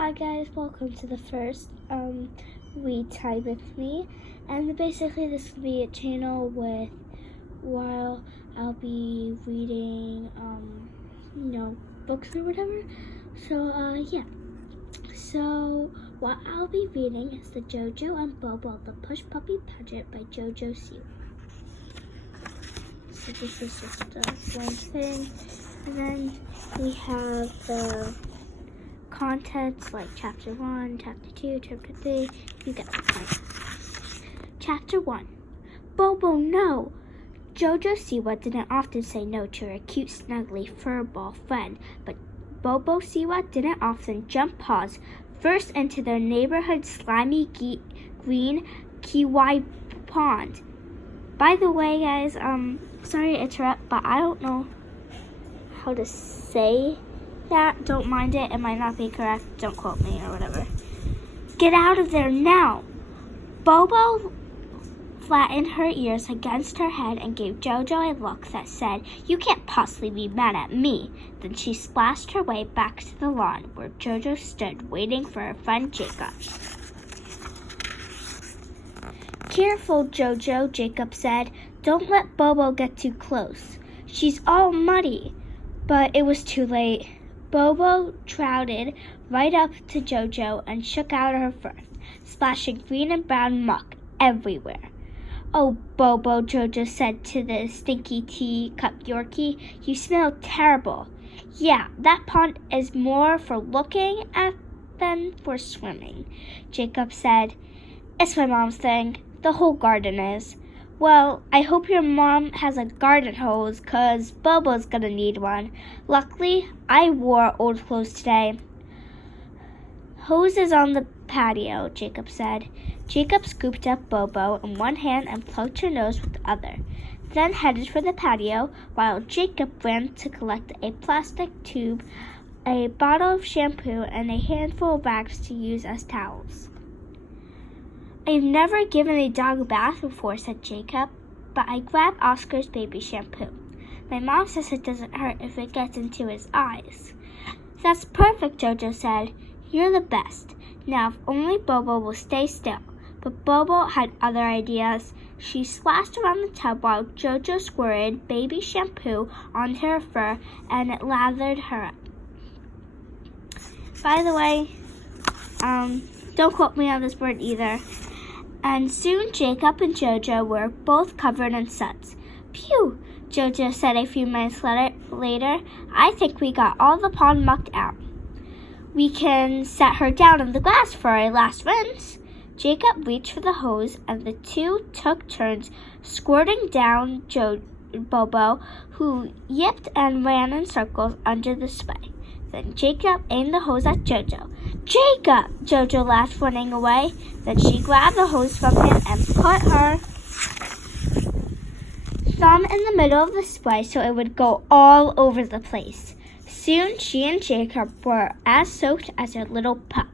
Hi guys, welcome to the first read time with me, and basically this will be a channel while I'll be reading books or whatever. So what I'll be reading is the JoJo and Bobo the Push Puppy Pageant by JoJo Siwa. So this is just one thing, and then we have the contents like chapter 1, chapter 2, chapter 3, you get the point. Chapter 1. Bobo, no! JoJo Siwa didn't often say no to her cute, snuggly furball friend, but Bobo Siwa didn't often jump paws first into their neighborhood slimy green kiwi pond. By the way, guys, sorry to interrupt, but I don't know how to say that. Don't mind it. It might not be correct. Don't quote me or whatever. Get out of there now! Bobo flattened her ears against her head and gave JoJo a look that said, "You can't possibly be mad at me." Then she splashed her way back to the lawn where JoJo stood waiting for her friend Jacob. Careful, JoJo, Jacob said. Don't let Bobo get too close. She's all muddy. But it was too late. Bobo trotted right up to JoJo and shook out her fur, splashing green and brown muck everywhere. "Oh, Bobo," JoJo said to the stinky teacup Yorkie, "you smell terrible." "Yeah, that pond is more for looking at than for swimming," Jacob said. "It's my mom's thing. The whole garden is." "Well, I hope your mom has a garden hose, 'cause Bobo's gonna need one. Luckily, I wore old clothes today." "Hose is on the patio," Jacob said. Jacob scooped up Bobo in one hand and plugged her nose with the other, then headed for the patio, while Jacob ran to collect a plastic tube, a bottle of shampoo, and a handful of rags to use as towels. "I've never given a dog a bath before," said Jacob, "but I grabbed Oscar's baby shampoo. My mom says it doesn't hurt if it gets into his eyes." "That's perfect," JoJo said. "You're the best. Now if only Bobo will stay still." But Bobo had other ideas. She splashed around the tub while JoJo squirted baby shampoo onto her fur and it lathered her up. By the way, don't quote me on this word either. And soon Jacob and JoJo were both covered in suds. "Phew," JoJo said a few minutes later. "I think we got all the pond mucked out. We can set her down on the grass for a last rinse." Jacob reached for the hose, and the two took turns squirting down Bobo, who yipped and ran in circles under the spray. Then Jacob aimed the hose at JoJo. "Jacob!" JoJo laughed, running away. Then she grabbed the hose from him and put her thumb in the middle of the spray so it would go all over the place. Soon she and Jacob were as soaked as their little pup.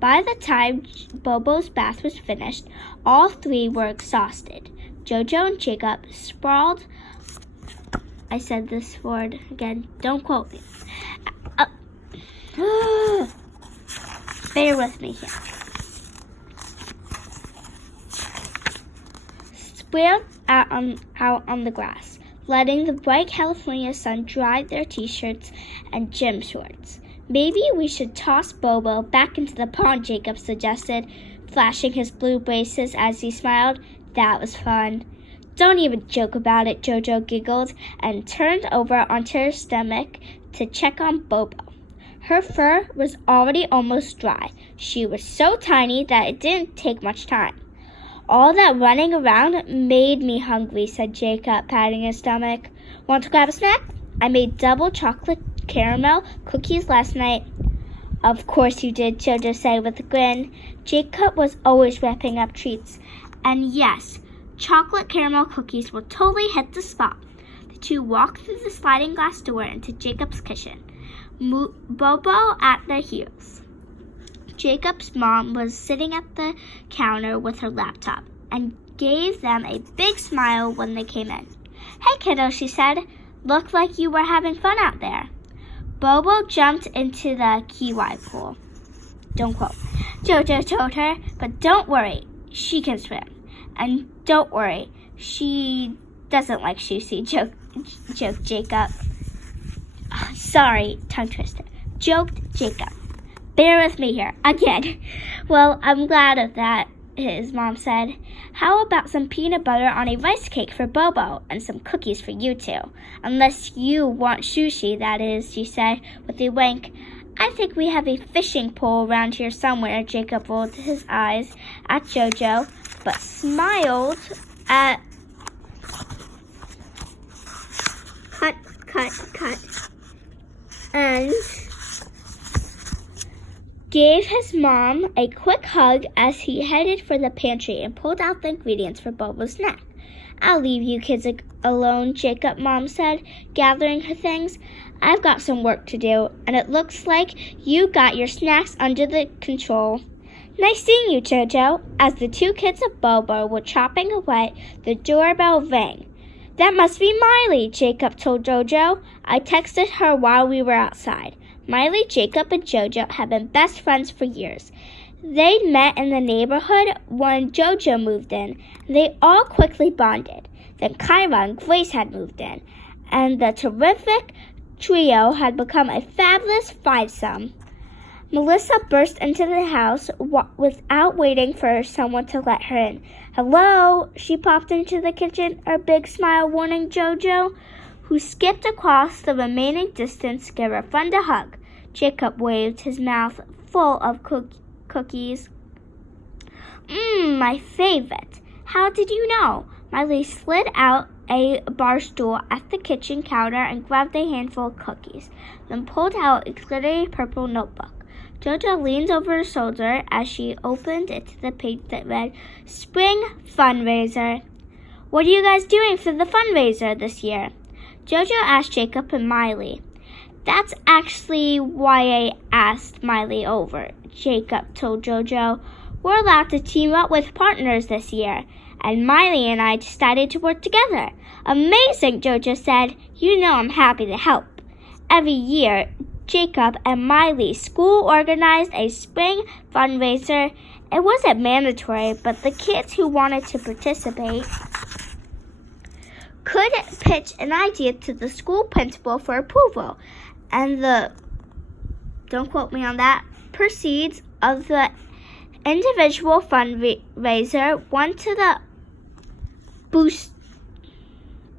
By the time Bobo's bath was finished, all three were exhausted. JoJo and Jacob sprawled. I said this word again. Don't quote me. Bear with me here. Sprawled out on the grass, letting the bright California sun dry their t-shirts and gym shorts. "Maybe we should toss Bobo back into the pond," Jacob suggested, flashing his blue braces as he smiled. "That was fun." "Don't even joke about it," JoJo giggled and turned over onto her stomach to check on Bobo. Her fur was already almost dry. She was so tiny that it didn't take much time. "All that running around made me hungry," said Jacob, patting his stomach. "Want to grab a snack? I made double chocolate caramel cookies last night." "Of course you did," JoJo said with a grin. Jacob was always wrapping up treats. And yes, chocolate caramel cookies will totally hit the spot. The two walked through the sliding glass door into Jacob's kitchen, Bobo at their heels. Jacob's mom was sitting at the counter with her laptop and gave them a big smile when they came in. "Hey, kiddo," she said. "Looked like you were having fun out there." Bobo jumped into the kiwi pool. don't quote. JoJo told her, but don't worry, she can swim. And don't worry, she doesn't like sushi, joked Jacob. Oh, sorry, tongue twister, joked Jacob. Bear with me here, again. Well, I'm glad of that, his mom said. How about some peanut butter on a rice cake for Bobo and some cookies for you two? Unless you want sushi, that is, she said with a wink. I think we have a fishing pole around here somewhere, Jacob rolled his eyes at JoJo, but smiled at... Cut. And gave his mom a quick hug as he headed for the pantry and pulled out the ingredients for Bobo's snack. I'll leave you kids alone, Jacob, Mom said, gathering her things. I've got some work to do, and it looks like you got your snacks under the control. Nice seeing you, JoJo. As the two kids of Bobo were chopping away, the doorbell rang. That must be Miley, Jacob told JoJo. I texted her while we were outside. Miley, Jacob, and JoJo have been best friends for years. They'd met in the neighborhood when JoJo moved in. They all quickly bonded. Then Kyra and Grace had moved in, and the terrific trio had become a fabulous fivesome. Melissa burst into the house without waiting for someone to let her in. Hello, she popped into the kitchen, her big smile warning JoJo, who skipped across the remaining distance to give her friend a hug. Jacob waved, his mouth full of cookies. My favorite. How did you know? Miley slid out a bar stool at the kitchen counter and grabbed a handful of cookies, then pulled out a glittery purple notebook. JoJo leaned over her shoulder as she opened it to the page that read, Spring Fundraiser. What are you guys doing for the fundraiser this year? JoJo asked Jacob and Miley. That's actually why I asked Miley over, Jacob told JoJo. We're allowed to team up with partners this year, and Miley and I decided to work together. Amazing, JoJo said. You know I'm happy to help. Every year, Jacob and Miley's school organized a spring fundraiser. It wasn't mandatory, but the kids who wanted to participate could pitch an idea to the school principal for approval, and the, don't quote me on that, proceeds of the individual fundraiser went to the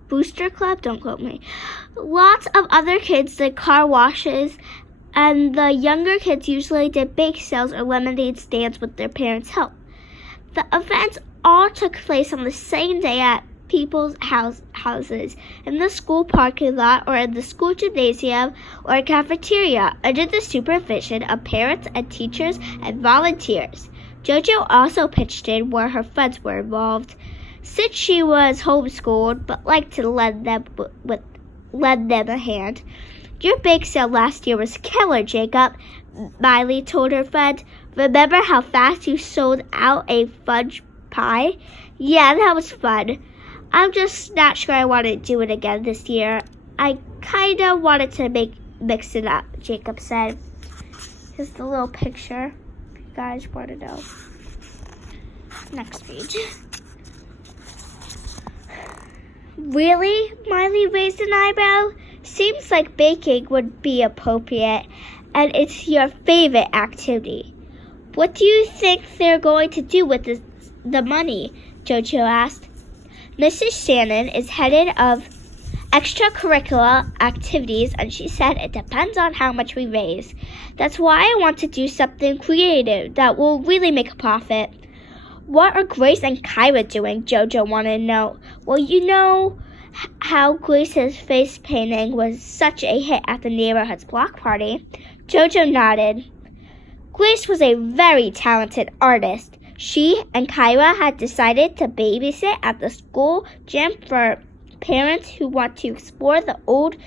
Booster Club, don't quote me. Lots of other kids did car washes, and the younger kids usually did bake sales or lemonade stands with their parents' help. The events all took place on the same day at people's houses, in the school parking lot, or in the school gymnasium or cafeteria, under the supervision of parents and teachers and volunteers. JoJo also pitched in where her friends were involved. Since she was homeschooled but liked to lend them a hand. Your bake sale last year was killer, Jacob, Miley told her friend. Remember how fast you sold out a fudge pie? Yeah, that was fun. I'm just not sure I want to do it again this year. I kind of wanted to mix it up, Jacob said. Here's the little picture, if you guys want to know. Next page. Really? Miley raised an eyebrow. Seems like baking would be appropriate, and it's your favorite activity. What do you think they're going to do with the money? JoJo asked. Mrs. Shannon is head of extracurricular activities, and she said it depends on how much we raise. That's why I want to do something creative that will really make a profit. What are Grace and Kyra doing? JoJo wanted to know. Well, you know how Grace's face painting was such a hit at the neighborhood's block party. JoJo nodded. Grace was a very talented artist. She and Kyra had decided to babysit at the school gym for parents who want to explore the other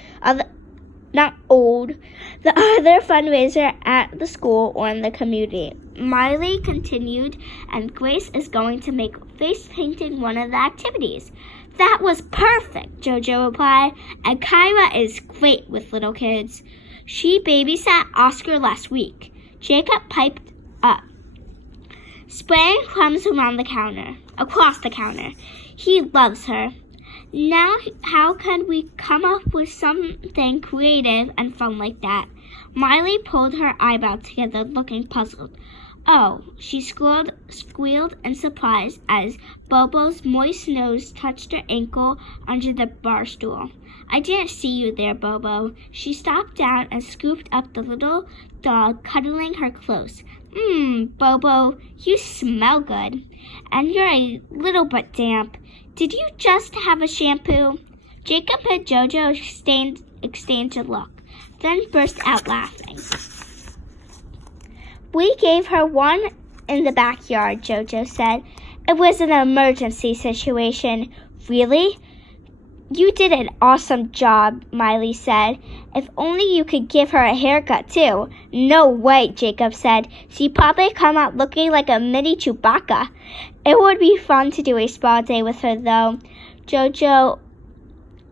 fundraiser at the school or in the community. Miley continued, and Grace is going to make face painting one of the activities. That was perfect, JoJo replied, and Kyra is great with little kids. She babysat Oscar last week. Jacob piped up, spraying crumbs across the counter. He loves her. Now, how can we come up with something creative and fun like that? Miley pulled her eyebrows together, looking puzzled. Oh, she squealed in surprise as Bobo's moist nose touched her ankle under the bar stool. I didn't see you there, Bobo. She stopped down and scooped up the little dog, cuddling her close. Bobo, you smell good. And you're a little bit damp. Did you just have a shampoo? Jacob and JoJo exchanged a look, then burst out laughing. We gave her one in the backyard, JoJo said. It was an emergency situation. Really? You did an awesome job, Miley said. If only you could give her a haircut, too. No way, Jacob said. She'd probably come out looking like a mini Chewbacca. It would be fun to do a spa day with her, though. JoJo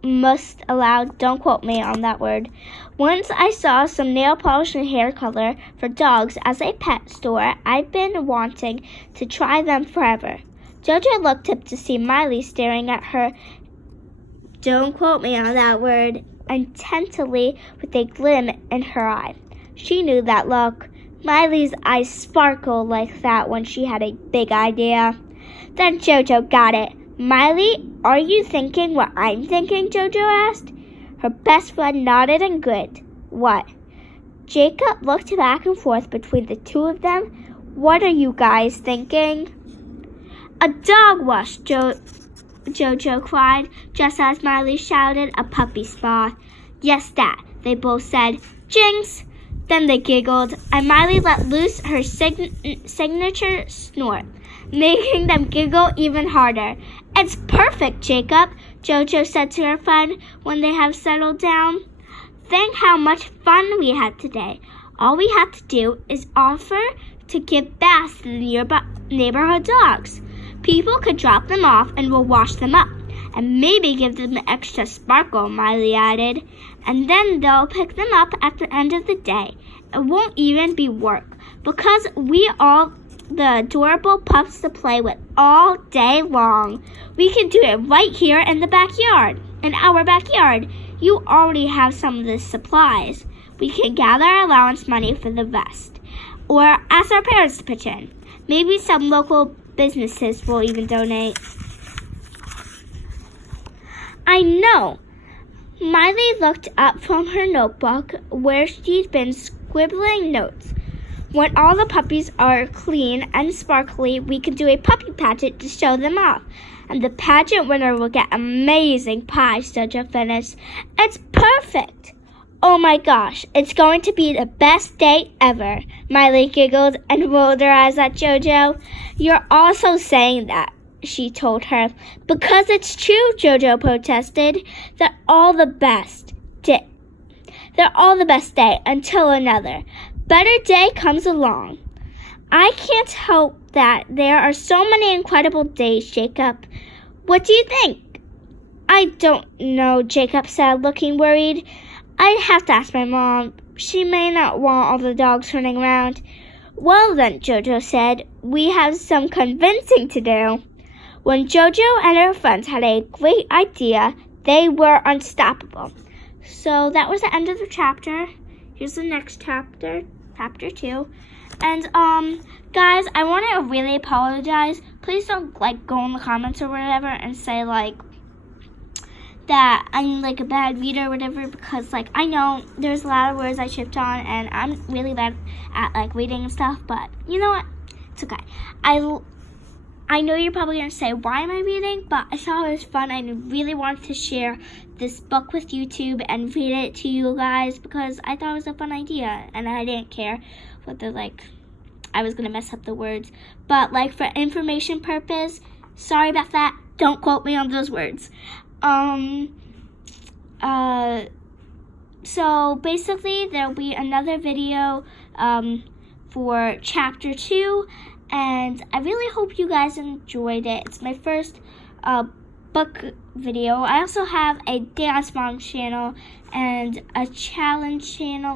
must allow, don't quote me on that word. Once I saw some nail polish and hair color for dogs at a pet store. I've been wanting to try them forever. JoJo looked up to see Miley staring at her, don't quote me on that word, intently with a gleam in her eye. She knew that look. Miley's eyes sparkled like that when she had a big idea. Then JoJo got it. Miley, are you thinking what I'm thinking? JoJo asked. Her best friend nodded and grinned. What? Jacob looked back and forth between the two of them. What are you guys thinking? A dog wash, JoJo cried, just as Miley shouted a puppy spa. Yes, that, they both said. Jinx! Then they giggled, and Miley let loose her signature snort, making them giggle even harder. It's perfect, Jacob, JoJo said to her friend when they have settled down. Think how much fun we had today. All we have to do is offer to give baths to the neighborhood dogs. People could drop them off and we'll wash them up. And maybe give them extra sparkle, Miley added. And then they'll pick them up at the end of the day. It won't even be work, because we all the adorable pups to play with all day long. We can do it right here in our backyard. You already have some of the supplies. We can gather our allowance money for the rest. Or ask our parents to pitch in. Maybe some local businesses will even donate. I know. Miley looked up from her notebook where she'd been scribbling notes. When all the puppies are clean and sparkly, we can do a puppy pageant to show them off. And the pageant winner will get amazing pies, JoJo finished. It's perfect. Oh my gosh, it's going to be the best day ever. Miley giggled and rolled her eyes at JoJo. You're also saying that, she told her. Because it's true, JoJo protested. They're all the best day until another better day comes along. I can't help that there are so many incredible days, Jacob. What do you think? I don't know, Jacob said, looking worried. I'd have to ask my mom. She may not want all the dogs running around. Well then, JoJo said, we have some convincing to do. When JoJo and her friends had a great idea, they were unstoppable. So that was the end of the chapter. Here's the next chapter, chapter 2. And guys, I want to really apologize. Please don't go in the comments or whatever and say that I'm a bad reader or whatever, because I know there's a lot of words I tripped on and I'm really bad at reading and stuff, but you know what? It's okay. I know you're probably going to say, why am I reading? But I thought it was fun. I really wanted to share this book with YouTube and read it to you guys because I thought it was a fun idea. And I didn't care whether, I was going to mess up the words. But, for information purpose, sorry about that. Don't quote me on those words. So, basically, there'll be another video for Chapter 2. And I really hope you guys enjoyed it. It's my first book video. I also have a dance mom channel and a challenge channel,